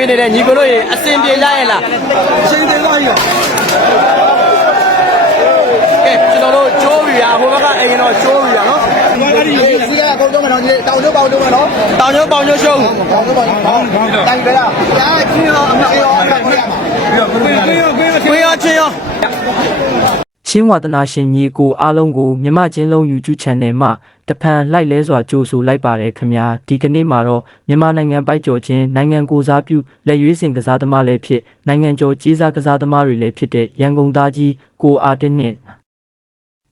ပေးနေတဲ့ညီကိုတို့ရေအစင်ပြေကြရဲ့လားအစင်ပြေသွားပြီကဲကျွန်တော်တို့ချိုးပြီရဟိုဘက်ကအိမ်တော့ချိုးပြီရနော်စီးရကုန်တော့မနော်တောင်ကျုပ်ပေါင်ကျုပ်မနော်တောင်ကျုပ်ပေါင်ကျုပ်ရှုံးတောင်ကျုပ်ပေါင်တိုင်ကြလားအားချင်းရောအမရောအမခွေးရမှာခွေးရောချင်းရောချင်းဝါသနာရှင်ညီကိုအားလုံးကိုမြမချင်းလုံး YouTube Channel မှာတဖန်လိုက်လဲစွာကြိုဆိုလိုက်ပါတယ်ခင်ဗျာဒီကနေ့မှာတော့မြန်မာနိုင်ငံပိုက်ကျော်ချင်းနိုင်ငံကိုစားပြုလက်ရွေးစင်ကစားသမားလည်းဖြစ်နိုင်ငံကျော်ကြီးစားကစားသမားတွေလည်းဖြစ်တဲ့ရန်ကုန်သားကြီးကိုအာတင်းနဲ့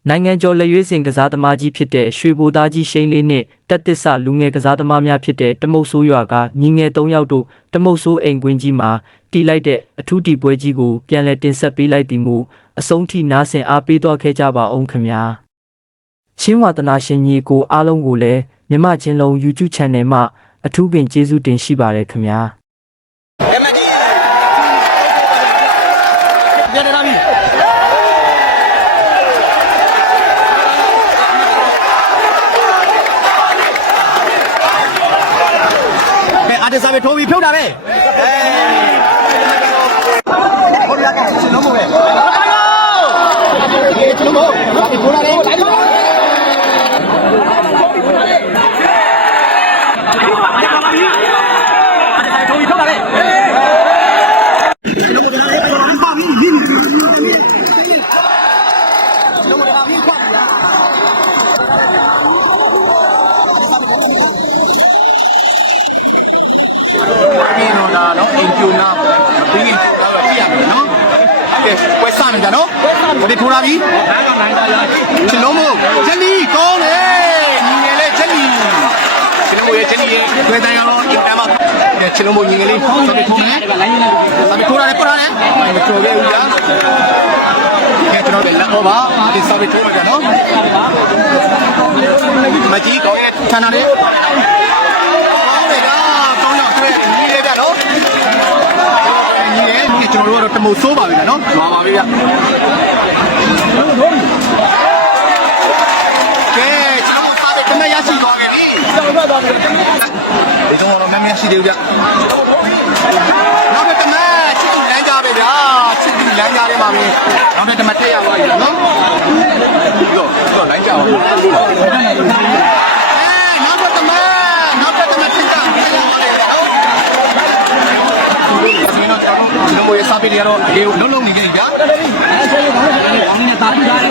နိုင်ငံကျော်လက်ရွေးစင်ကစားသမားကြီးဖြစ်တဲ့ရွှေဘိုသားကြီးရှိန်လေးနဲ့တက်တစ္ဆလူငယ်ကစားသမားများဖြစ်တဲ့တမုတ်ဆိုးရွာကညီငယ်၃ယောက်တို့တမုတ်ဆိုးအိမ်ကွင်းကြီးမှာတီးလိုက်တဲ့အထူးတီပွဲကြီးကိုပြန်လည်တင်ဆက်ပေးလိုက်သည်မို့အဆုံးထိနားဆင်အားပေးသွားခဲ့ကြပါအောင်ခင်ဗျာချင်းဝါသနာရှင်ညီကိုအားလုံးကိုလည်းမြမချင်းလုံး YouTube Channel မှာအထူးပင်ကျေးဇူးတင်ရှိပါတယ်ခင်ဗျာအတစားပဲထိုးပြီးဖြုတ်တာပဲဟိုရကကျွန်တော်မို့ပဲကျွန်တော်မို့ကိုလာတယ်တိုင်းလို့နော်အိမ်ပြူနာပြီးရင်တော့ပြရမယ်နော်ကဲဝက်ဆန်ကြနော်ဒီထိုးလာပြီချလုံးမို့ချက်လီကောင်းလေညီငယ်လေးချက်လီချလုံးမို့ရဲ့ချက်လီရဲ့တွေ့တိုင်းကတော့အင်တမ်းမှာချလုံးမို့ညီငယ်လေးဆိုပြီးထိုးတယ်ဆိုပြီးထိုးရတယ်ပြရတယ်မချိုးလေးဦးလားကဲကျွန်တော်လည်းလက်တော့ပါဒီဆိုပြီးထိုးလိုက်ကြနော်မကြီးကောင်းရဲ့ဌာနလေးကျွန်တော်တို့ကတော့တမို့ဆိုးပါပြီလားနော်။ပါပါပြီဗျ။ကဲကျွန်တော်တို့တမရရှိသွားခဲ့ပြီ။ကျွန်တော်တို့သွားပြီ။ဒီတော့မမရှိသေးဘူးဗျ။နောက်တစ်တမချစ်သူလမ်းကြပဲဗျာ။ချစ်သူလမ်းကြတယ်ပါပဲ။နောက်တစ်တမထည့်ရပါပြီနော်။ဒီတော့လမ်းကြပါဦး။နောက်တစ်တမထည့်ကြ။ကျွန်တော်ရဲ့စာပေတွေကတော့ဒီလုံးလုံးနေကြပြီဗျာ။အောင်နေတာပြရတယ်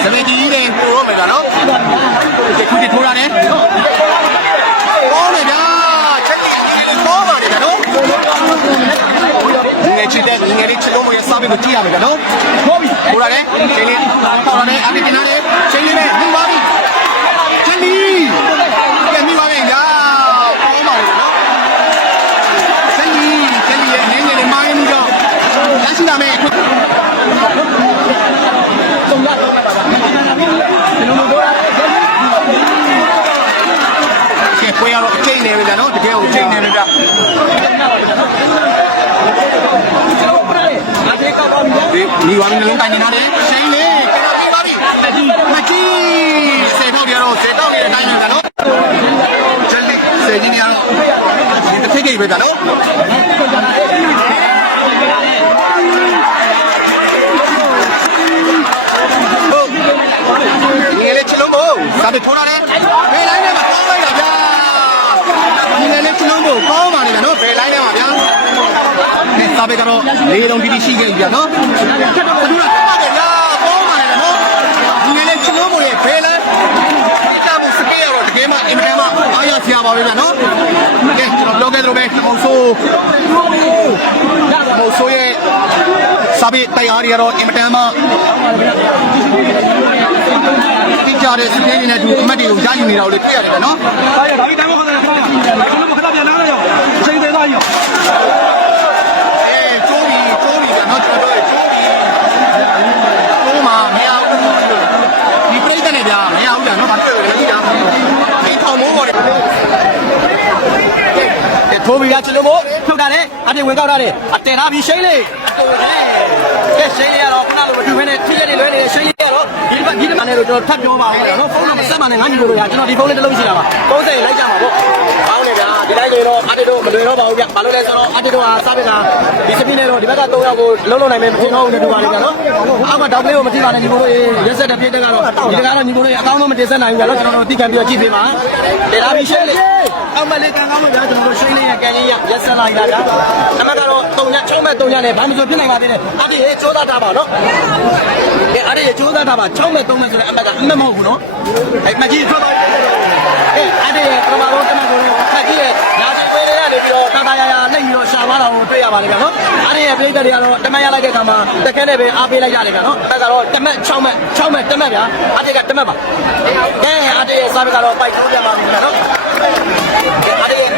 ။စမေကြီးတွေပို့ရမယ်ဗျာနော်။ဒီခုဒီထိုးရတယ်။ပေါင်းနေဗျာ။ချက်ကြီးကြီးပေါင်းပါနေဗျာနော်။ငယ်ချစ်တဲ့ငယ်လေးချစ်လို့မရစာပေကိုကြည့်ရမယ်ဗျာနော်။ထိုးပြီ။ထိုးရတယ်။ချိန်လေးပေါက်ရတယ်။အပြင်နာတယ်။ချိန်လေးနဲ့မြင်ပါပြီ။ချက်ကြီးရှိလာမယ်ကျွန်တော်တို့ခွေးရတော့အချိန်နေပြီလားနော်တကယ်ကိုအချိန်နေပြီဗျဒီဝါမင်းလုံးတိုင်းနေတယ်ရှိန်လေကျွန်တော်ပြီးပါပြီမကြီးစေတော့ရတော့စေတော့နေတဲ့တိုင်းနေတာနော်ဂျယ်လီစေကြီးနေရဒီတစ်ခေတ်ကြီးပဲဗျာနော်ဒါပေထိုးလာတယ်ဘယ်လိုင်းထဲမှာပေါင်းလိုက်တာဗျာဒီလည်းလေးကျွန်တော်တို့ပေါင်းပါနေတယ်နော်ဘယ်လိုင်းထဲမှာဗျာဒီစာပေကတော့လေးလုံးတီးတီးရှိခဲ့ပြီဗျာနော်ထပ်တော့ဘူးလားပါတယ်ဗျာပေါင်းပါနေတယ်နော်ဒီလည်းလေးကျွန်တော်တို့ရဲ့ဘယ်လိုင်းဒီတာမှုစကေးရတော့တကယ်မှအင်မတန်မှအားရဆရာပါပဲဗျာနော်ကဲကျွန်တော်ပြောခဲ့သလိုပဲမောင်ဆိုးရဲ့စာပေတရားတွေကတော့အင်မတန်မှကြတဲ့စတေးနဲ့တူအမတ်တွေကိုရယူနေတာကိုလေတွေ့ရတယ်ဗျနော်။ဒါရဒါဒီတိုင်းမခေါ်တယ်ခင်ဗျာ။ကျွန်တော်ခဏပြန်လာရအောင်။ချိန်သေးသားရော။ကျိုးပြီဗျနော်ကျွန်တော်တို့ကျိုးပြီ။ကျိုးမှာမရဘူး။ဒီပြိတ္တနဲ့ဗျာမရဘူးဗျနော်။ဘာတွေ့လဲကြည့်ကြ။ဒီထောင်မိုးပေါ်တယ်။ထိုးပြီကကျွန်တော်တို့ထုတ်တာလေအပြင်ဝင်ကောက်တာလေအတဲထားပြီးရှိန်းလေ။ ကိုကဲရှိန်လေးကတော့ခုနလိုမတူဘဲနဲ့ထိရက်တွေလွဲနေရှိန်လေးကတော့ဒီမှာနဲ့တော့ကျွန်တော်ထပ်ပြောပါဦးနော်ဖုန်းတော့မဆက်မှနဲ့ငါညီကိုတို့ရကျွန်တော်ဒီဖုန်းလေးတစ်လုံးရှိတာပါ30လိုက်ကြမှာပေါ့ကောင်းတယ်ဗျာဒီတိုင်းလေတော့အတေတို့မလွယ်တော့ပါဘူးဗျဘာလို့လဲဆိုတော့အတေတို့ဟာစားပစ်တာဒီစပင်းနဲ့တော့ဒီဘက်က3ယောက်ကိုလုံးလုံးနိုင်မယ်မထင်တော့ဘူးနဲ့တူပါလိမ့်မယ်နော်အောက်ကတောက်လေးကိုမထိပါနဲ့ညီကိုတို့ရက်ဆက်တဲ့ဖြစ်တဲ့ကတော့ဒီကတော့ညီကိုတို့အကောင်းဆုံးမတင်ဆက်နိုင်ဘူးဗျာတော့ကျွန်တော်တို့သိခံပြီးတော့ကြည့်ပေးပါလေဒါပြီးရှင်းလေအောက်မလေးကံကောင်းလို့ဗျာကျွန်တော်တို့ရှိန်လေးရဲ့ကန်ကြီးရက်ဆက်လိုက်တာဗျာအမကတော့3ည6မဲ့3ညနဲ့ဘာမှမဆိုဖြစ်နိုင်ပါသေးတယ်အတေရေစူးစမ်းထားပါနော်အဲ့အတေရေစူးစမ်းထားပါ6မဲ့3မဲ့ဆိုတဲ့အမကအမမဟုတ်ဘူးနော်အဲ့မကြီးထွက်ပါအဲ့အတေရေပထမဆုံးတမန်ကိုခက်ကြီးရဲ့ညာစီဝေးလေးကနေပြီးတော့တာတာရရနှိပ်ပြီးတော့ရှာသွားတာကိုတွေ့ရပါလိမ့်မယ်နော်အတေရေပြိတ္တတွေကတော့တမန်ရလိုက်တဲ့အခါမှာတခဲနဲ့ပဲအားပေးလိုက်ရတယ်ဗျာနော်အဲ့ကတော့တမက်6မဲ့တမက်ဗျာအတေကတမက်ပါကဲအတေရေစားဘက်ကတော့ပိုက်ထိုးပြန်ပါပြီဗျာနော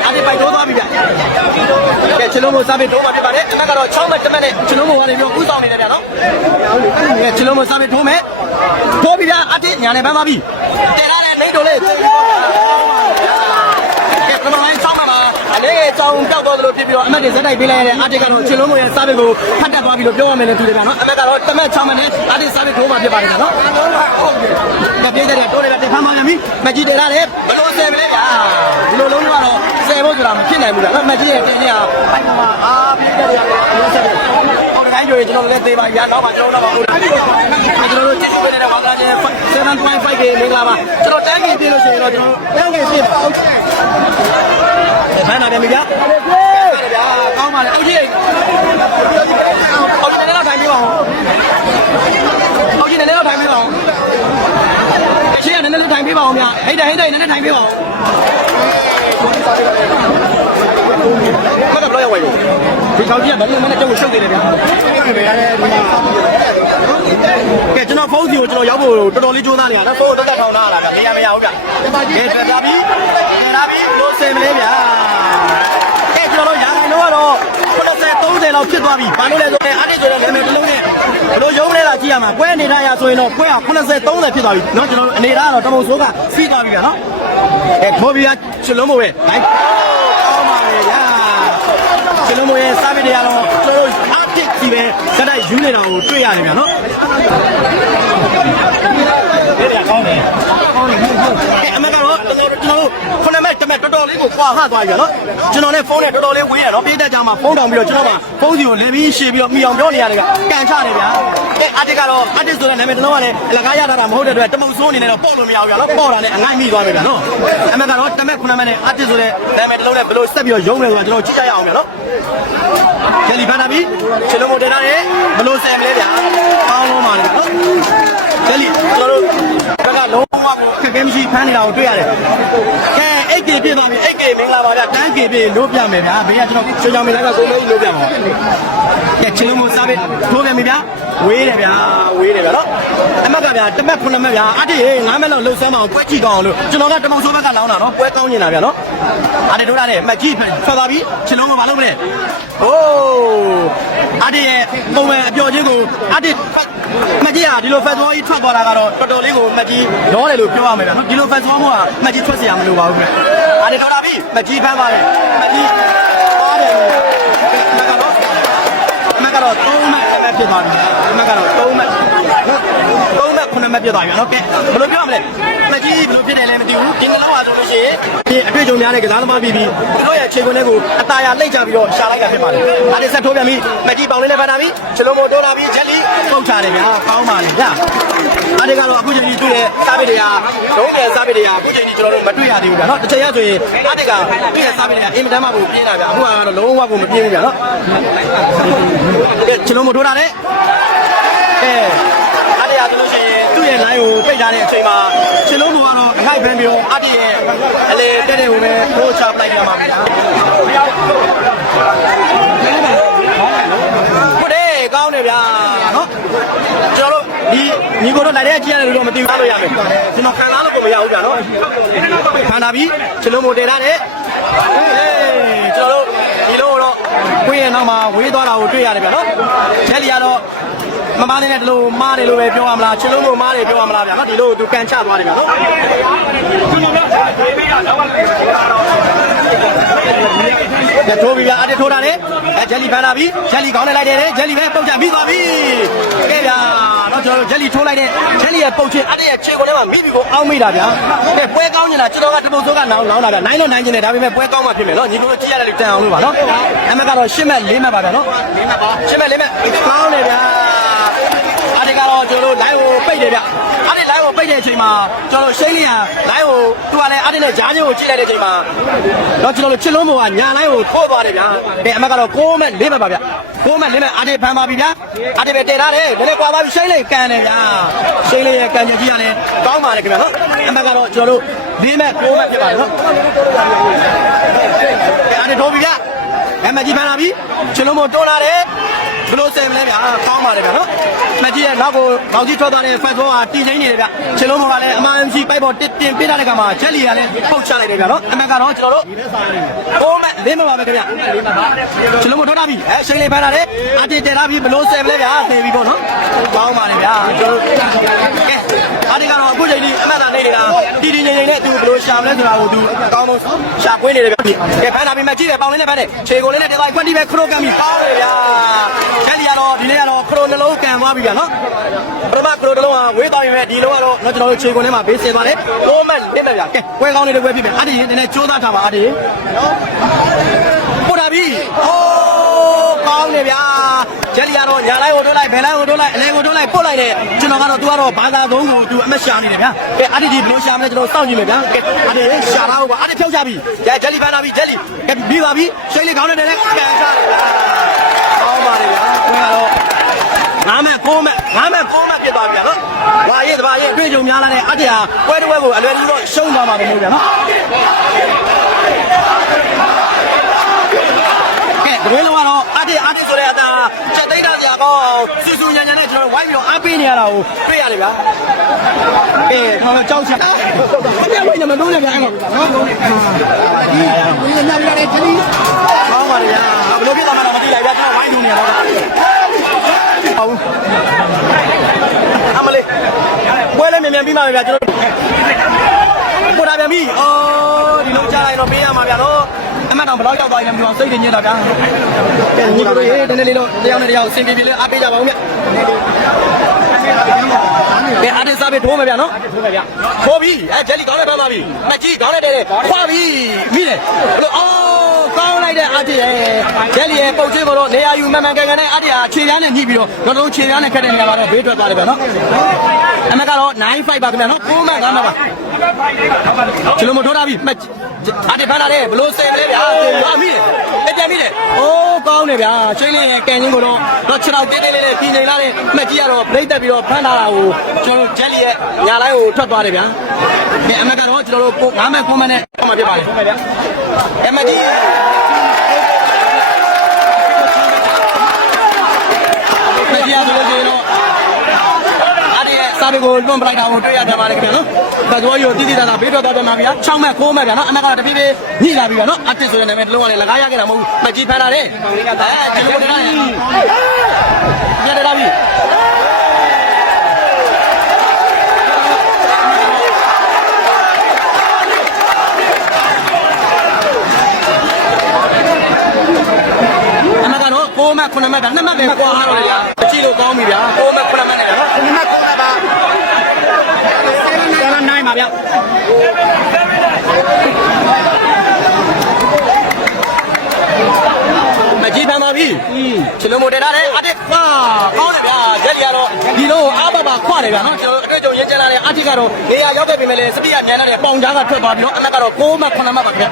်အတေပိုက်ထိုးသွားပြီဗျာကဲချလုံးကိုစားပြီးထိုးမှဖြစ်ပါတယ်တမက်ကတော့6မဲ့တမက်နဲ့ချလုံးကိုကနေပြီးတော့ဥဆောင်နေတယ်ဗျာနော်ကဲချလုံးကိုစားပြီးထိုးမယ်ထိုးပြီဗျာအတေညာနဲ့ပန်းသွားပြီတဲရတဲ့နှိပ်တို့လေးကဲပထမပိုင်း6မဲ့ပါအနေနဲ့ကြောင်တောက်သွားသလိုဖြစ်ပြီးတော့အမက်တွေဇက်တိုက်ပေးလိုက်ရတဲ့အတေကတော့ချလုံးကိုရဲ့စားပြီးကိုဖတ်တက်သွားပြီလို့ပြောရမယ်နဲ့တူတယ်ဗျာနော်အမက်ကတော့တမက်6မဲ့နဲ့အတေစားပြီးထိုးမှဖြစ်ပါတယ်ဗျာနော်ကဲပြေးတဲ့တိုးလေးပဲတင်ဖမ်းပါပြီမကြည့်တယ်လားလေဘလို့ဆယ်မလဲဗျာဒီလိုလုံးတော့ဆယ်ဖို့ဆိုတာမဖြစ်နိုင်ဘူးဗျာမကြည့်ရဲ့တင်နေဟာဘိုက်မှာအားပြေးတဲ့ရလို့ဆက်တယ်ဟိုတကိုင်းကြွေကျွန်တော်လည်းသေးပါရတော့မှကျွန်တော်တော့ကျွန်တော်တို့ကြည့်ပေးနေတဲ့ဝါသားချင်း 7.5K မင်္ဂလာပါကျွန်တော်တန်းကြီးပြေးလို့ရှိရင်တော့ကျွန်တော်တန်းကြီးပြေးပါဟုတ်ဖမ်းလာပြန်ပြီဗျာကောင်းပါလေအောက်ကြီးအောက်ကြီးလည်းတော့ထိုင်ပြပါဦးအောက်ကြီးလည်းတော့ထိုင်ပြပါဦးရှေ့ကလည်းတော့ထိုင်ပြပါဦးဗျာဟိတ်တိုင်းလည်းထိုင်ပြပါဦးမကတော့ဘယ်ရောက်ဝဲဒီကောင်ကြီးကဘယ်လိုမှလည်းကြောက်ရှုပ်နေတယ်ဗျာကဲကျွန်တော်ဖုန်းစီကိုကျွန်တော်ရောက်ဖို့တော်တော်လေးကြိုးစားနေရတာဖုန်းကိုတက်ထောင်ထားရတာဗျာမရဘူးဗျာကဲတက်တာပြီလို့ဆယ်မလဲဗျာကဲကျွန်တော်တို့ရာခိုင်နှုန်းကတော့30လောက်ဖြစ်သွားပြီဘာလို့လဲဆိုတော့အတိတ်ဆိုတော့နာမည်တစ်လုံးနဲ့ဘလို့ရုံးလဲတာကြည့်ရမှာပွဲအနေထားရဆိုရင်တော့ပွဲက80 30ဖြစ်သွားပြီเนาะကျွန်တော်တို့အနေထားကတော့တမုံဆိုးကဖိသွားပြီဗျာเนาะဘော်ဘီယာချလုံးမို့ပဲဟိုင်းကောင်းပါလေဗျာချလုံးမို့ရဲ့စာပစ်တွေကတော့ကျွန်တော်တို့အတိတ်ကြီးပဲစက်တိုက်ယူနေတာကိုတွေ့ရတယ်ဗျာเนาะကောင်းတယ်အမေကတော့ကျွန်တော်တို့ခုနမဲ့တမက်တော်တော်လေးကိုကွာဟသွားပြီနော်ကျွန်တော်နဲ့ဖုန်းနဲ့တော်တော်လေးဝေးရတော့ပြေးတက်ကြမှာဖုန်းတောင်ပြီးတော့ကျွန်တော်ကဖုန်းစီကိုလင်းပြီးရှည်ပြီးတော့မိအောင်ပြောနေရတယ်ကကန်ချနေဗျာအတစ်ကတော့အတစ်ဆိုတဲ့နာမည်တစ်လုံးကလည်းအလကားရတာမဟုတ်တဲ့အတွက်တမုံဆိုးအနေနဲ့တော့ပေါ့လို့မရဘူးဗျာနော်ပေါ့တာနဲ့အငိုက်မိသွားပြီဗျာနော်အမေကတော့တမက်ခုနမဲ့နဲ့အတစ်ဆိုတဲ့နာမည်တစ်လုံးနဲ့ဘယ်လိုဆက်ပြီးတော့ရုံးမယ်ဆိုတာကျွန်တော်ကြည့်ကြရအောင်ဗျာနော်ဂျယ်လီဖန်တာပြီချလုံးမို့တင်တာနဲ့ဘယ်လိုဆယ်မလဲဗျာကောင်းလုံးပါလေနော်ဂျယ်လီကျွန်တော်တို့ဘက်ကလုံးဝကိုခက်ခဲမရှိဖမ်းနေတာကိုတွေ့ရတယ်ကဲ 8K ပြည့်သွားပြီ 8K မင်္ဂလာပါဗျာ 10K ပြည့်လို့ပြမယ်ဗျာဘေးကကျွန်တော်ချွေချောင်မင်းလိုက်ကကိုလို့လို့ပြမှာကဲချင်းလုံးမစားပြီထိုးပြန်ပြီဗျာဝေးတယ်ဗျာနော်အမက်ကဗျာတမက်9မက်ဗျာအတိ9မက်လောက်လှုပ်ဆမ်းမအောင်ပွဲကြည့်ကောင်းအောင်လို့ကျွန်တော်ကတမုံဆိုးဘက်ကလောင်းတာနော်ပွဲကောင်းနေတာဗျာနော်အတိတို့ရတယ်အမက်ကြည့်ထွက်သွားပြီချင်းလုံးကမလုပ်မလဲโอ้အတိရဲ့ပုံမှန်အပျော်ချင်းကိုအတိမကြီးอ่ะဒီလိုဖက်သွားကြီးထွက်သွားတာကတော့တော်တော်လေးကိုမကြီးလောတယ်လို့ပြောရမယ်ဗျာနော်ဒီလိုဖက်သွားမှုကမကြီးထွက်เสียမလို့ပါဘူးခင်ဗျာအတိတော်တာပြီမကြီးဖမ်းပါတယ်မကြီးပါတယ်မကတော့3မက်ဖြစ်သွားပြီမကတော့3မက်9မက်ပြတ်သွားပြီနော်ကဲဘယ်လိုပြောရမလဲမကြီးဘယ်လိုဖြစ်တယ်လဲမသိဘူးဒီနှလုံးဟာဆိုလို့ရှိရင်ဒီအတွေ့အကြုံများတဲ့ကစားသမားပြီးသူတို့ရဲ့ခြေခွန်းလေးကိုအตาရလှိတ်ချပြီးတော့ရှာလိုက်တာဖြစ်ပါတယ်အားလေးဆက်ထိုးပြန်ပြီမကြီးပေါင်လေးလည်းဖန်တာပြီချလုံးမို့တိုးလာပြီဂျက်လီပုတ်ချတယ်ဗျာကောင်းပါလေဗျာအားလေးကတော့အခုချိန်ကြီးတွေ့တဲ့စားပစ်တွေကလုံးတဲ့စားပစ်တွေကအခုချိန်ကြီးကျွန်တော်တို့မတွေ့ရသေးဘူးဗျာနော်တစ်ချိန်ရဆိုရင်အားလေးကတွေ့တဲ့စားပစ်တွေကအင်မတန်မှကိုပြင်းတာဗျာအခုကတော့လုံးဝကိုမပြင်းဘူးဗျာနော်ချလုံးမို့ထိုးတာလေအားလေးအားလို့ရှိရင်သူ့ရဲ့ line ကိုပိတ်ထားတဲ့အချိန်မှာချလုံးမို့ကတော့အခိုက်ဖမ်းပြီးတော့အားတရဲ့အလေတက်တဲ့ဟိုပဲထိုးချပလိုက်ကြမှာဗျာဟုတ်တယ်ကောင်းတယ်ဗျာနော်ကျွန်တော်တို့ဒီညီကိုတို့လိုက်တဲ့အကြည့်ရတယ်လို့မသိဘူးလို့ရမယ်ကျွန်တော်ခံစားလို့ကိုမရဘူးဗျာနော်ခံတာပြီးချလုံးမို့တင်ထားတယ်ကျွန်တော်တို့ဒီလိုတော့ကိုယ့်ရဲ့နောက်မှာဝေးသွားတာကိုတွေ့ရတယ်ဗျာနော်ချက်လီကတော့မမားနေတဲ့ဒီလိုမားတယ်လို့ပဲပြောရမလားချလုံးမို့မားတယ်ပြောရမလားဗျာနော်ဒီလိုသူကန်ချသွားတယ်ဗျာနော် ထိုးပြီဗျာအတေထိုးတာလေဂျယ်လီဖန်လာပြီဂျယ်လီကောင်းနေလိုက်တယ်ဂျယ်လီပဲပုတ်ချပြီးသွားပြီကဲဗျာတော့ကျွန်တော်ဂျယ်လီထိုးလိုက်တဲ့ဂျယ်လီရဲ့ပုတ်ချင်းအတေရဲ့ခြေကိုလည်းမိပြီကိုအောင်းမိတာဗျာကဲပွဲကောင်းနေတာကျွန်တော်ကတပုတ်စိုးကနောင်တာဗျာနိုင်တော့နိုင်ကျင်တယ်ဒါပေမဲ့ပွဲကောင်းမှဖြစ်မယ်နော်ညီတို့ကြည့်ရတယ်လို့တန်အောင်လို့ပါနော်အမကတော့8မှတ်4မှတ်ပါဗျာနော်8မှတ်4မှတ်ကောင်းတယ်ဗျာအတေကတော့ကျွန်တော်တို့ line ကိုပိတ်တယ်ဗျအဲ့ဒီ line ကိုပိတ်တဲ့အချိန်မှာကျွန်တော်ရှိန်လေးက line ကိုသူကလည်းအဲ့ဒီနဲ့ဂျားချင်းကိုကြည့်လိုက်တဲ့အချိန်မှာတော့ကျွန်တော်တို့ချစ်လုံးဘောကညာ line ကိုထိုးသွားတယ်ဗျာကဲအမကတော့9မှတ်4မှတ်ပါဗျ9မှတ်4မှတ်အတေဖန်ပါပြီဗျာအတေပဲတည်ထားတယ်နည်းနည်းကွာပါပြီရှိန်လေးကန်တယ်ဗျာရှိန်လေးရဲ့ကန်ချက်ကြီးရတယ်ကောင်းပါတယ်ခင်ဗျာနော်အမကတော့ကျွန်တော်တို့4မှတ်9မှတ်ဖြစ်ပါတယ်နော်အတေထိုးပြီဗျာအမကြီးဖန်လာပြီချစ်လုံးဘောတွန်းလာတယ်ဘလို့ဆယ်မလဲဗျာကောင်းပါတယ်ဗျာနော်မကြီးရဲ့နောက်ကိုနောက်ကြီးထွက်သွားတဲ့ဖက်ဘောကတီချင်းနေတယ်ဗျချလုံးဘောကလည်းအမှန်ရှိပိုက်ပေါ်တင်ပေးထားတဲ့ကမှာချက်လီကလည်းပုတ်ချလိုက်တယ်ဗျာနော်အမှန်ကတော့ကျွန်တော်တို့9မှတ်4မှတ်ပါပဲခင်ဗျချလုံးဘောထွက်လာပြီရှိန်လေးဖမ်းလာတယ်အတေတဲလာပြီဘလို့ဆယ်မလဲဗျာသေပြီပေါ့နော်ကောင်းပါတယ်ဗျာကျွန်တော်ကဲအတေကတော့အခုချိန်ကြီးအမှန်သာနေနေတာတီတီငိမ့်ငိမ့်နဲ့သူဘလို့ရှာမလဲဆိုတာကိုသူအကောင်းဆုံးရှာပွေးနေတယ်ဗျာကဲဖမ်းလာပြီမကြီးတယ်ပေါင်လေးနဲ့ဖမ်းတယ်ခြေကိုလေးနဲ့တဲသွားခွန်းတီးပဲခရိုကန်ပြီကောင်းတယ်ဗျာချက်လီကတော့ဒီနေ့ကတော့ခရိုနှလုံးကန်သွားပြီဗျာနော်ပထမခရိုတစ်လုံးဟာဝေးသွားပြီပဲဒီလုံးကတော့ကျွန်တော်တို့ခြေကိုလေးမှာဘေးဆင်သွားတယ်9မှတ်4မှတ်ဗျာကဲပွဲကောင်းနေတဲ့ပွဲပြီပဲအတေနည်းနည်းကြိုးစားထားပါအတေနော်ပို့တာပြီဟိုးကောင်းနေဗျာချက်လီကတော့ညာလိုက်ကိုတွန်းလိုက်ဘယ်လိုက်ကိုတွန်းလိုက်အလဲကိုတွန်းလိုက်ပို့လိုက်တယ်ကျွန်တော်ကတော့သူကတော့ဘာသာသုံးကိုသူအမက်ရှာနေတယ်ဗျာကဲအတေဒီဘလို့ရှာမလဲကျွန်တော်စောင့်ကြည့်မယ်ဗျာကဲအတေရှာတော့ပါအတေဖြောက်ချပြီဂျယ်လီဖန်လာပြီဂျယ်လီကဲပြီးပါပြီရှိန်လေးကောင်းနေတယ်ကန်ချတယ်ဗျာကောင်းပါတယ်ဗျာပွဲကတော့9မှတ်9မှတ်ဖြစ်သွားပြီဗျာနော်။ဘာရေးတဘာရေးအတွေ့အကြုံများလာတဲ့အတေဟာပွဲတစ်ပွဲကိုအလွယ်တကူတော့ရှုံးသွားမှာမဟုတ်ဗျာနော်။ကဲဒီလိုကတော့အတေဆိုတဲ့အတာချက်သိမ်းတာစရာကောင်းစူးစူးညံညံနဲ့ကျွန်တော်ဝိုင်းပြီးတော့အားပေးနေရတာကိုတွေ့ရတယ်ဗျာ။ကဲခေါင်းကြောက်ချင်တာ။မပြောင်းဝင်မလို့လည်းဗျာအဲ့ကောင်နော်။ဒီညံညံနဲ့ချင်းကောင်းပါလေဗျာ။ဘယ်လိုဖြစ်သွားမှတော့မသိလိုက်ဗျာကျွန်တော်ဝိုင်းနေရတော့ဟုတ်အမလေးပွဲလည်းမြန်ပြီးပါမယ်ဗျာကျွန်တော်ပို့တာပြန်ပြီအော်ဒီလိုကြားလိုက်တော့ပေးရမှာဗျာနော်အမတ်တော်ဘယ်တော့ရောက်သွားရင်လည်းမပြောစိတ်တင်ညစ်တာဗျာကဲညီတို့ရေးတနေ့လေးတော့တရားနဲ့တရားအဆင်ပြေပြေလေးအားပေးကြပါဦးဗျကဲအားတစားပေးထိုးမယ်ဗျာနော်ထိုးမယ်ဗျာထိုးပြီဂျယ်လီကောင်းလိုက်ပါပါပြီမကြီးကောင်းလိုက်တယ်ခွာပြီမိတယ်အော်ကောင်းလိုက်တဲ့အတေရဲ့ဂျယ်လီရဲ့ပုတ်ချင်းကိုတော့နေရာယူမှန်ကန်ကန်နဲ့အတေဟာခြေပြားနဲ့ညှိပြီးတော့တို့ခြေပြားနဲ့ခက်တဲ့နေရာမှာတော့ဘေးထွက်သွားတယ်ဗျာနော်အမကတော့9-5ပါခင်ဗျာနော်9မှတ်5မှတ်ပါချလုံးမထိုးတာပြီအတေဖမ်းလာတယ်ဘလို့ဆယ်မလဲဗျာဟာမိတယ်အပြန်မိတယ်အိုးကောင်းတယ်ဗျာချင်းလေးရဲ့ကန်ချင်းကိုတော့ခြေထောက်တင်းတင်းလေးနဲ့ပြင်နေလာတဲ့မှတ်ကြီးကတော့ဘရိတ်တက်ပြီးတော့ဖမ်းလာတာကိုကျွန်တော်ဂျယ်လီရဲ့ညာလိုက်ကိုထွက်သွားတယ်ဗျာအမကတော့ကျွန်တော်တို့9မှတ်9မှတ်နဲ့မှဖြစ်ပါလေဗျာအမကြီးမကြီးရဆိုလို့ရှိရင်တော့အဲ့ဒီစာပေကိုလွန်ပလိုက်တာကိုတွေ့ရတယ်ပါလေခင်ဗျာနော်။ဘာကြောရောတိတိတသာဘေးထွက်သွားပြန်ပါဗျာ။6မှတ်9မှတ်ဗျာနော်။အမကတော့တပြေးပြေးညှိလာပြီဗျာနော်။အတစ်ဆိုတဲ့နာမည်တစ်လုံးကလည်းလကားရခဲ့တာမဟုတ်ဘူး။မကြီးဖမ်းလာတယ်။ကျွန်တော်တို့ကညနေလာပြီ။9မှတ်9မှတ်ဗျာ2မှတ်ပဲကွာတော့လေဗျာအကြည့်လို့ကောင်းပြီဗျာ9မှတ်9မှတ်နဲ့ဗျာ9မှတ်9မှတ်ပါဆယ်လာနိုင်ပါဗျာမကြီးပန်းပါပြီချလုံးမတက်လာတယ်အတစ်ဟာကောင်းတယ်ဗျာဂျက်လီကတော့ဒီလိုအားပါခွတယ်ဗျာနော်ကျွန်တော်အတွေ့အကြုံရင်းကျန်လာတဲ့အတစ်ကတော့နေရာရောက်ခဲ့ပြီမဲ့လေစတိကမြန်လာတဲ့ပေါင်ကြားကထွက်သွားပြီးတော့အမတ်ကတော့9မှတ်9မှတ်ပါဗျာ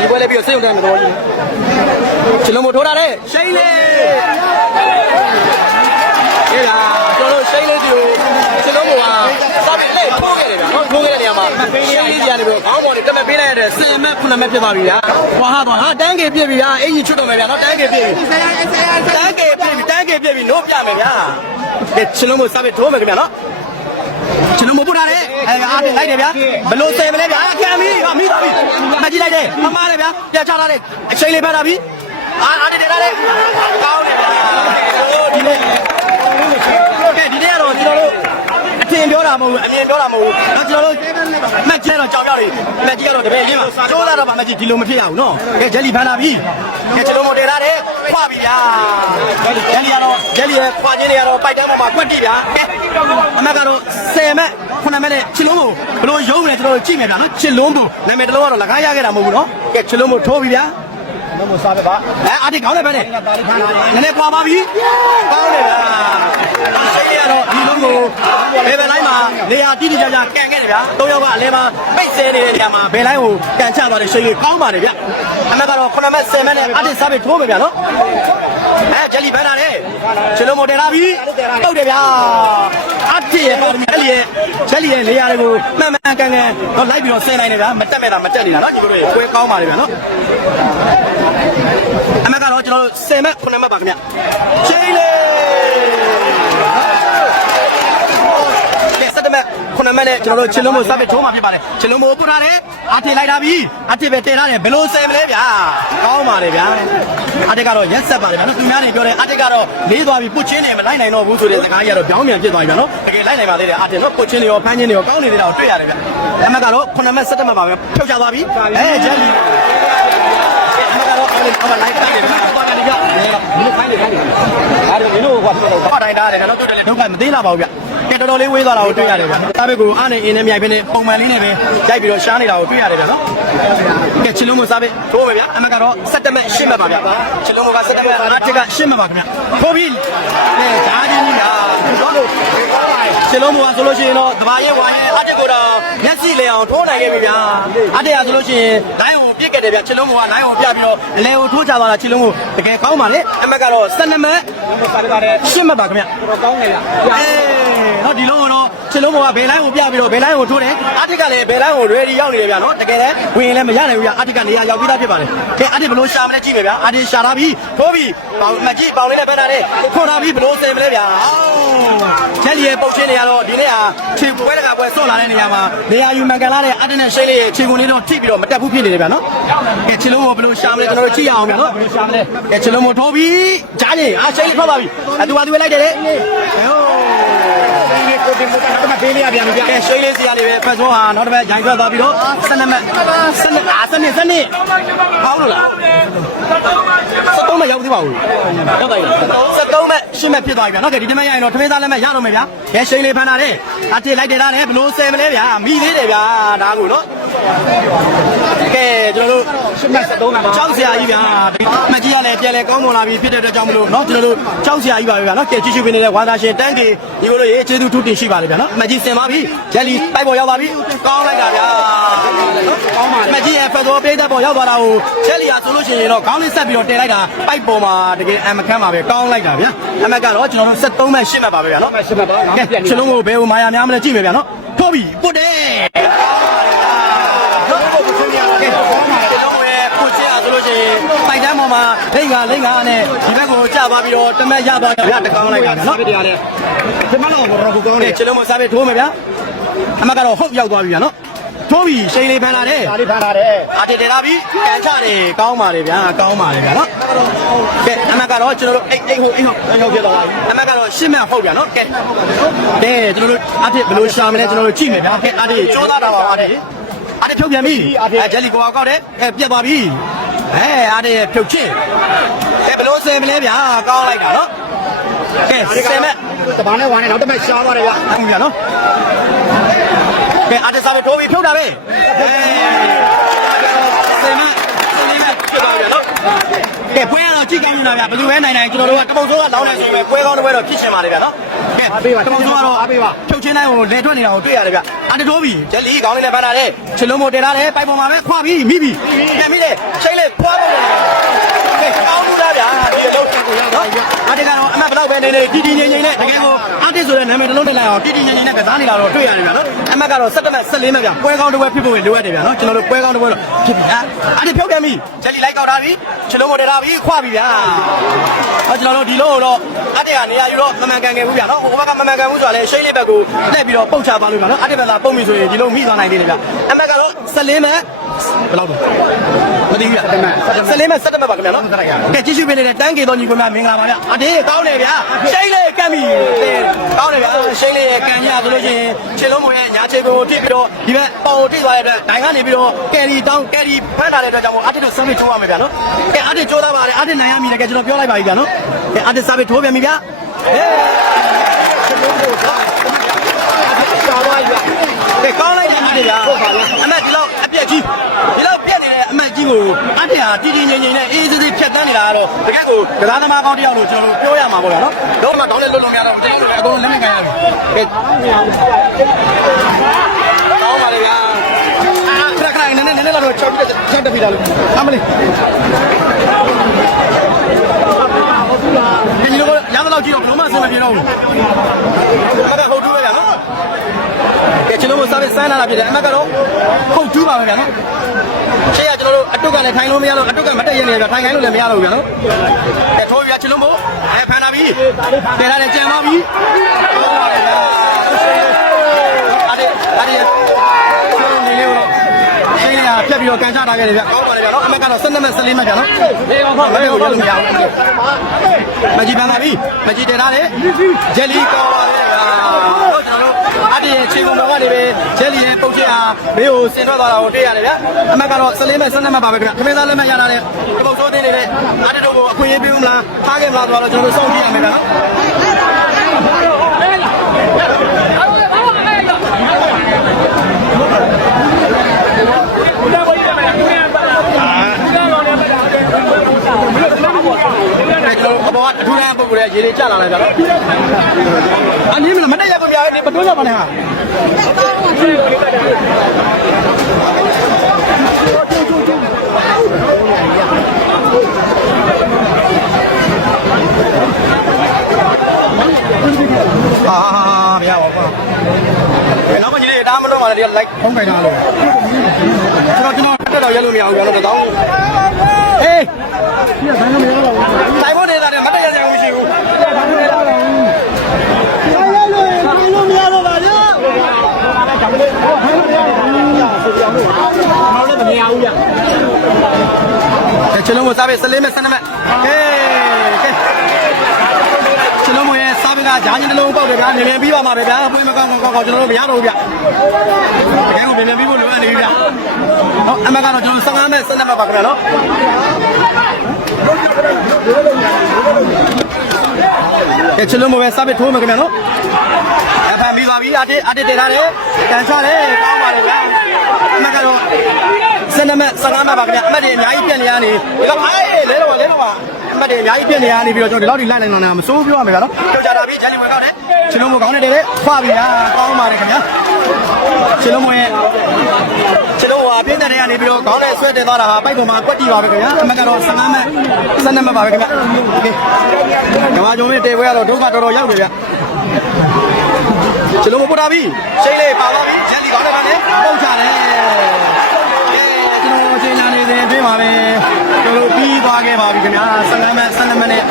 ဒီပွဲလေးပြီးတော့စိတ်ုံတယ်တော်ကြီးချလုံးမထိုးတာတဲ့ရှိန်လေးဟဲ့လားကျွန်တော်ရှိန်လေးဒီကိုချလုံးမကစောက်ပြီးလက်ထိုးခဲ့တယ်ဗျာနော်ထိုးခဲ့တဲ့နေရာမှာရှိန်လေးကြီးရတယ်ပြီးတော့ခေါင်းပေါ်နေတက်မဲ့ပေးလိုက်ရတဲ့10မှတ်9မှတ်ဖြစ်သွားပြီဗျာဟွာဟာတန်းကေပြည့်ပြီဗျာအင်ကြီးချွတ်တော့မယ်ဗျာနော်တန်းကေပြည့်ပြီတန်းကေပြည့်ပြီနို့ပြမယ်ဗျာဒီချလုံးမစောက်ပြီးထိုးမယ်ခင်ဗျာနော်ချလုံးမပူတာလေအားတင်လိုက်တယ်ဗျာဘလို့ဆယ်မလဲဗျာခံပြီဟာမိသွားပြီမကြည့်လိုက်တယ်မမားတယ်ဗျာပြချထားတယ်အချိန်လေးဖတ်တာပြီအားတင်လာတယ်ကောင်းတယ်ဗျာဒီနေ့ကဲဒီနေ့ကတော့ကျွန်တော်တို့အထင်ပြောတာမဟုတ်ဘူးအမြင်ပြောတာမဟုတ်ဘူးတော့ကျွန်တော်တို့ မက်ကြီးတော့ကြောင်ရောက်နေမက်ကြီးကတော့တပည့်ရင်းမှာကျိုးလာတော့ဗာမက်ကြီးဒီလိုမဖြစ်ရဘူးနော်ကဲဂျယ်လီဖန်လာပြီကဲချလုံးမတည်ထားတယ်ခွာပြီဗျာဂျယ်လီရဲ့ခွာခြင်းတွေကတော့ပိုက်တန်းပေါ်မှာကွက်တိဗျာအမက်ကတော့10မက်9မက်နဲ့ချလုံးကိုဘလို့ရုံးနေကျွန်တော်ကြည့်မယ်ဗျာနော်ချလုံးကိုနာမည်တစ်လုံးကတော့လကားရခဲ့တာမဟုတ်ဘူးနော်ကဲချလုံးကိုထိုးပြီဗျာမမစားပဲပါအားဒီကောင်းတယ်ပဲနဲ့နည်းနည်းပွားပါပြီကောင်းတယ်ဗျာရှိရတော့ဒီလုံးကိုဘယ်လိုင်းမှာနေရာတိတိကျကျကန်ခဲ့တယ်ဗျာ၃ယောက်ကအလဲမှာပိတ်ဆဲနေတဲ့နေရာမှာဘယ်လိုင်းကိုကန်ချသွားတယ်ရှိရကောင်းပါတယ်ဗျအမကတော့9မက်10မက်နဲ့အားဒီစားပဲထိုးမယ်ဗျာနော်ဂျယ်လီဘန်နာနဲ့ချလုံးမတင်လာပြီတောက်တယ်ဗျာအားဒီရဲ့ပါမီဂျယ်လီရဲ့နေရာတွေကိုမှန်မှန်ကန်ကန်တော့လိုက်ပြီးတော့ဆဲနိုင်တယ်ဗျာမတက်မဲ့တာမတက်နေတာနော်ညီတို့တွေပွဲကောင်းပါတယ်ဗျာနော်အမကတော့ကျွန်တော်တို့10မက်9မက်ပါခင်ဗျချိန်လေ7မက်9မက်နဲ့ကျွန်တော်တို့ချလုံးမို့စပစ်ထိုးမှာဖြစ်ပါတယ်ချလုံးမို့ပုတ်ထားတယ်အားထိလိုက်တာပြီအားထိပဲတင်ထားတယ်ဘယ်လိုဆယ်မလဲဗျာကောင်းပါတယ်ဗျာအားထိကတော့ရက်ဆက်ပါတယ်ဗျာနော်သူများတွေပြောတယ်အားထိကတော့လေးသွားပြီပုတ်ချင်းနေမလိုက်နိုင်တော့ဘူးဆိုတဲ့စကားကြီးကတော့ပြောင်းပြန်ဖြစ်သွားပြီဗျာနော်တကယ်လိုက်နိုင်ပါသေးတယ်အားထိတော့ပုတ်ချင်းတွေရောဖမ်းချင်းတွေရောကောင်းနေသေးတာကိုတွေ့ရတယ်ဗျာအမကတော့9မက်7မက်ပါပဲဖြုတ်ချသွားပြီဂျယ်လီအမကတော့အော်လိုက်တာတယ်ဗျာတော့ကန်ကြမင်းခိုင်းနေဒါတော့မင်းတို့ကဘာတိုင်းတားတယ်နော်တို့တယ်လေဒုက္ခမသေးလာပါဘူးဗျကဲတော်တော်လေးဝေးသွားတာကိုတွေ့ရတယ်ဗျာဒါပဲကိုအားနဲ့အင်းနဲ့မြိုက်ပဲနဲ့ပုံမှန်လေးနဲ့ပဲရိုက်ပြီးတော့ရှားနေတာကိုတွေ့ရတယ်ဗျာနော်ကဲချလုံးမစားပဲထိုးပဲဗျာအမကတော့7မက်8မက်ပါဗျာချလုံးမက7မက်အားတစ်က8မက်ပါခင်ဗျထိုးပြီကဲဓာချင်းကြီးလားတို့ချလုံးမကဆိုလို့ရှိရင်တော့တဘာရဲ့ဝါရဲ့အားတစ်ကိုတော့မျက်စိလေအောင်ထိုးနိုင်ခဲ့ပြီဗျာအားတစ်ရဆိုလို့ရှိရင်လိုင်းကိုပြစ်ခဲ့တယ်ဗျာချလုံးမကလိုင်းကိုပြပြီးတော့လေကိုထိုးချသွားတာချလုံးကိုတကယ်ကောင်းပါလေအမကတော့7မက်8မက်ပါခင်ဗျတော်ကောင်းနေဗျာနော်ဒီလုံးကတော့ချလုံးဘောကဘယ်လိုင်းကိုပြပြီးတော့ဘယ်လိုင်းကိုထိုးတယ်အာတစ်ကလည်းဘယ်လိုင်းကို ready ရောက်နေတယ်ဗျာနော်တကယ်လည်းဝင်လည်းမရနိုင်ဘူးဗျာအာတစ်ကနေရာရောက်ပြီးသားဖြစ်ပါတယ်ကဲအာတစ်ဘလို့ရှာမလဲကြည့်မယ်ဗျာအာတစ်ရှာလာပြီထိုးပြီပေါင်မကြည့်ပေါင်လေးနဲ့ပဲထားတယ်ခွန်လာပြီဘလို့ဆယ်မလဲဗျာဂျယ်လီရဲ့ပုတ်ချင်းတွေကတော့ဒီနေ့ဟာခြေပွဲတကပွဲဆော့လာတဲ့နေရာမှာနေရာယူမှန်ကန်လာတဲ့အာတစ်နဲ့ရှိလေးရဲ့ခြေကုန်လေးတော့ထိပြီးတော့မတက်ဘူးဖြစ်နေတယ်ဗျာနော်ကဲချလုံးဘောဘလို့ရှာမလဲကျွန်တော်တို့ကြည့်ရအောင်ဗျာနော်ဘလို့ရှာမလဲကဲချလုံးဘောထိုးပြီကြားရင်အာရှိလေးထွက်ပါပြီသူပါသူပဲလိုက်တယ်လေကိုတင်မို့တော့မပေးလိုက်ရပြန်ပြီဗျာ။ရှိလေးစီရလေးပဲဖက်ဆုံးဟာနောက်တစ်ပတ်ဂျိုင်းထွက်သွားပြီးတော့12မက်12ဟောင်းလို့လား13မက်ရောက်သေးပါဘူး။ရောက်ပါပြီလား13မက်10မက်ဖြစ်သွားပြီဗျာ။နော်ကဲဒီတမက်ရရင်တော့ထမင်းသားလက်မက်ရတော့မယ်ဗျာ။ကဲရှိလေးဖမ်းတာတဲ့။အတစ်လိုက်တယ်တာနဲ့ဘလို့ဆယ်မလဲဗျာ။မိသေးတယ်ဗျာ။ဒါကိုနော်။ကဲကျွန်တော်တို့10မက်13မက်ကြောက်စရာကြီးဗျာ။မကြီးရလဲပြန်လဲကောင်းမွန်လာပြီဖြစ်တဲ့အတွက်ကြောင့်မလို့နော်ကျွန်တော်တို့ကြောက်စရာကြီးပါပဲဗျာနော်။ကဲကြည့်ရှုပေးနေတဲ့ဝါသာရှင်တန်းကြီးဒီလိုရေးကျေးဇူးထူးတင်ရှိပါလေဗျာနော်။မကြီးစင်ပါပြီ။ဂျယ်လီပိုက်ပေါ်ရောက်ပါပြီ။ကောင်းလိုက်တာဗျာ။ကောင်းပါလေ။မကြီးရဲ့ဖက်တော်ပိတ်သက်ပေါ်ရောက်သွားတာကိုဂျယ်လီဟာဆိုလို့ရှိရင်တော့ခေါင်းလေးဆက်ပြီးတော့တင်လိုက်တာပိုက်ပေါ်မှာတကယ်အမခမ်းပါပဲကောင်းလိုက်တာဗျာ။အမကတော့ကျွန်တော်တို့73မက်8မက်ပါပဲဗျာနော်။8မက်ပါ။ကဲချလုံးကိုဘယ်ဟိုမာယာများမလဲကြည့်မယ်ဗျာနော်။ထိုးပြီပုတ်တယ်။ဟုတ်ပုတ်ချင်းများကဲကောင်းပါလေ။လုံးရဲ့ပုတ်ချင်းအားဆိုလို့ရှိရင်ပိုက်တန်းပေါ်မှာလိမ့်ကနဲ့ဒီဘက်ကိုကျသွားပြီးတော့တမက်ရသွားဗျာတကောင်းလိုက်တာနော်။တရားနဲ့ဒီမလောက်တော့ကိုကောင်းတယ်ချလုံးမစားပဲထိုးမယ်ဗျာအမကတော့ဟုတ်ရောက်သွားပြီဗျာနော်ထိုးပြီရှိန်လေးဖမ်းလာတယ်ဒါလေးဖမ်းလာတယ်အာတေတာပြီကန်ချတယ်ကောင်းပါလေဗျာကောင်းပါလေဗျာနော်ကဲအမကတော့ကျွန်တော်တို့အိတ်ဟုတ်ဖြစ်သွားပြီအမကတော့ရှင်းမဲ့ဟုတ်ဗျာနော်ကဲကျွန်တော်တို့အာတေဘယ်လိုရှာမလဲကျွန်တော်တို့ကြည့်မယ်ဗျာကဲအာတေကြိုးစားတာပါအာတေဖြုတ်ပြန်ပြီဂျယ်လီကိုကောက်တယ်ပြတ်သွားပြီအာတေဖြုတ်ချင်းဘယ်လိုဆယ်မလဲဗျာကောင်းလိုက်တာနော်ကဲဆယ်မဲ့တဘာနဲ့ဝါနဲ့တော့တမက်ရှားသွားတယ်ဗျာဟုတ်ပြီနော်ကဲအာတက်စားပဲထိုးပြီးဖြုတ်တာပဲဆယ်မဖြစ်သွားပြီနော်ကဲပွဲကတော့ကြည့်ကောင်းနေတာဗျာဘယ်သူပဲနိုင်ကျွန်တော်တို့ကတပုံစိုးကလောင်းနေဆိုပြီးပွဲကောင်းတစ်ပွဲတော့ဖြစ်ရှင်ပါလေဗျာနော်ကဲတပုံစိုးကတော့ဖြုတ်ချင်းတိုင်းကိုလဲထွက်နေတာကိုတွေ့ရတယ်ဗျာအာတက်ထိုးပြီးဂျယ်လီကောင်းလေးနဲ့ဖမ်းတာလေချလုံးမို့တင်ထားတယ်ပိုက်ပေါ်မှာပဲခွာပြီးမိပြီပြန်ပြီးလေချိန်လေးခွာတော့ကဲကောင်းလို့လားဗျာဒီလိုကိုရောက်တော့အာတက်ကတော့အမတ်ဘလောက်ပဲနေနေတီတီငိမ့်ငိမ့်နဲ့တကယ်ကိုအာတက်ဆိုတဲ့နာမည်တစ်လုံးတက်လိုက်အောင်တီတီငိမ့်ငိမ့်နဲ့ကစားနေတာတော့တွေ့ရတယ်ဗျာနော်အမတ်ကတော့7မက်14မက်ဗျာပွဲကောင်းတစ်ပွဲဖြစ်ဖို့လိုအပ်တယ်ဗျာနော်ကျွန်တော်တို့ပွဲကောင်းတစ်ပွဲတော့ဖြစ်ပြီအာတက်ဖြုတ်ပြန်ပြီဂျယ်လီလိုက်ကောက်ထားပြီချလုံးမို့တင်ထားပြီခွာပြီဗျာကျွန်တော်တို့ဒီလိုတော့အာတက်ကနေရာယူတော့မမှန်ကန်ခဲ့ဘူးဗျာနော်ဟိုဘက်ကမမှန်ကန်ဘူးဆိုတာလေရှိလေးဘက်ကိုလှည့်ပြီးတော့ပုတ်ချပါလို့ဗျာနော်အာတက်ဘက်ကပုတ်ပြီဆိုရင်ဒီလိုမိသွားနိုင်သေးတယ်ဗျာအမတ်ကတော့14မက် ဘယ်လောက်တော့မသိဘူးဗျ14မဲ့17မဲ့ပါခင်ဗျာနော်ကဲကြည့်ရှုပေးနေတဲ့တန်းကေတော်ညီကောင်များမင်္ဂလာပါဗျအတေးကောင်းတယ်ဗျာရှိန်လေးကမ်းပြီကောင်းတယ်ဗျာရှိန်လေးရဲ့ကန်ရဆိုလို့ရှိရင်ခြေလုံးမွေရဲ့ညာခြေကိုထိပြီးတော့ဒီဘက်ပေါင်ကိုထိသွားတဲ့အတွက်ဒိုင်ကနေပြီးတော့ကယ်ရီတောင်းကယ်ရီဖမ်းထားတဲ့အတွက်ကြောင့်မို့အတေးတို့ဆမ်းပြီးထိုးရမယ်ဗျာနော်ကဲအတေးကြိုးစားပါတယ်အတေးနိုင်ရမည်လေကဲကျွန်တော်ပြောလိုက်ပါပြီဗျာနော်ကဲအတေးစားပြီးထိုးပြန်ပြီဗျာကဲကောင်းလိုက်တဲ့အတေးဗျာအမက်ဒီလောက်အပြက်ကြီးဒီလောက်ပြက်နေတဲ့အမက်ကြီးကိုအတေးဟာတီတီငိမ့်ငိမ့်နဲ့အေးစေးစေးဖြတ်တန်းနေတာကတော့တကယ်ကိုကစားသမားကောင်းတစ်ယောက်လို့ကျွန်တော်တို့ပြောရမှာပေါ့ဗျာနော်တော့မှကောင်းတဲ့လွတ်လုံးများတော့ကျွန်တော်တို့အကုန်လုံးလက်မခံရဘူးကဲကောင်းပါလေဗျာခဏခဏနည်းနည်းတော့ချောက်ချက်တက်ပြီလားလို့အမလေးဒီလိုရမ်းတော့ကြည့်တော့ဘလုံးမဆင်မပြေတော့ဘူးအဲ့ဒါဟုတ်တူပဲဗျာနော်ကဲကျွန်တော်တို့စားပြီးစမ်းလာတာဖြစ်တယ်အမက်ကတော့ဟုတ်တူပါပဲဗျာနော်ရှေ့ကကျွန်တော်တို့အတုတ်ကလည်းထိုင်လို့မရလို့အတုတ်ကမတက်ရနေဗျာထိုင်ခိုင်းလို့လည်းမရတော့ဘူးဗျာနော်ကဲထိုးပြကျွန်တော်တို့ဖန်လာပြီတည်ထားတယ်ကြံသွားပြီဟုတ်ပါလေဗျာအားရဆုံးနေလေးတော့ရှင်းရဖြတ်ပြီးတော့ကန်ချထားခဲ့တယ်ဗျာကောင်းပါလေဗျာနော်အမက်ကတော့12မဲ့14မဲ့ဗျာနော်ဘေးပါဖောက်ဘေးကိုလို့မရဘူးမကြီးဖန်လာပြီမကြီးတည်ထားတယ်ဂျယ်လီကောင်းပါလေဗျာတော့ကျွန်တော်တို့အတည်းရဲ့ခြေကုန်ပေါ်ကနေပဲဂျယ်လီရဲ့ပုတ်ချစ်အားဘေးကိုဆင်ထွက်သွားတာကိုတွေ့ရတယ်ဗျာအမက်ကတော့14မဲ့12မဲ့ပါပဲဗျာခမင်းသားလက်မှတ်ရတာတဲ့ဒီပုတ်စိုးသေးနေပဲအတည်းတို့ကိုအခွင့်အရေးပေးဦးမလားထားခဲ့မလားဆိုတော့ကျွန်တော်တို့စောင့်ကြည့်ရမယ်ဗျာနော်အပေါ်ကအထူးရန်ပုဂ္ဂိုလ်ရဲ့ရေလေးကျလာလိုက်ကြတော့အနည်းမတက်ရပါများနေဘတွန်းရပါနဲ့ဟာဗျာပါနောက်ကကြီးလေးတားမလို့မှလည်းလိုက်ဖုံးခိုင်းတာလို့ကျွန်တော်တက်တော့ရလို့မရဘူးဗျာတော့တောင်းဟေးတိုင်ဖို့နေတာလည်းမတက်ရစရာမရှိဘူးမရတော့ပါဗျာမောင်လည်းမမြင်အောင်ဗျာကျွန်တော်တို့စားပဲ14မဲ့12မဲ့ကဲကျွန်တော်တို့ရဲ့စားပဲကဂျာကြီးနှလုံးပေါက်တယ်ဗျာနေနေပြီးပါမှာပဲဗျာပွင့်မကောင်းကျွန်တော်တို့မရတော့ဘူးဗျာတကယ်ကိုနေနေပြီးဖို့လိုအပ်နေပြီဗျာဟုတ်အမကတော့ကျွန်တော်15မဲ့12မဲ့ပါခင်ဗျာနော်ကဲချလုံးမပဲစားပြီးထိုးမယ်ခင်ဗျာနော်အဖန်ပြီးသွားပြီအတစ်တည်ထားတယ်ကန်ချတယ်ကောင်းပါလေဗျာအမကတော့12မဲ့15မဲ့ပါခင်ဗျာအမတ်တွေအများကြီးပြက်နေရနေဒီတော့လဲတော့ပါအမတ်တွေအများကြီးပြက်နေရနေပြီးတော့ကျွန်တော်ဒီလောက်ထိလိုက်နိုင်တာမစိုးပြောရမယ်ဗျာနော်ကြောက်ကြတာပြီးဂျန်လီဝင်ကောက်တယ်ချလုံးမကောင်းနေတယ်လေဖပြီဗျာကောင်းပါလေခင်ဗျာချလုံးမရဲ့ချလုံးဟာပြင်းတဲ့နေရာနေပြီးတော့ခေါင်းနဲ့ဆွဲတင်သွားတာဟာပိုက်ပေါ်မှာကွက်တီပါပဲခင်ဗျာအမကတော့15မဲ့12မဲ့ပါပဲခင်ဗျာโอเคဓမ္မဂျုံလေးတေပွဲကတော့ဒုက္ခတော်တော်ရောက်တယ်ဗျာချလုံးမပို့တာပြီရှိလေးပါသွားပြီဂျန်လီကောင်းတဲ့ကနေပုတ်ချတယ်ကျွန်တော်ချိန်ညာနေစဉ်အတွင်းမှာပဲကျွန်တော်ပြီးသွားခဲ့ပါပြီခင်ဗျာ15မဲ့12မဲ့နဲ့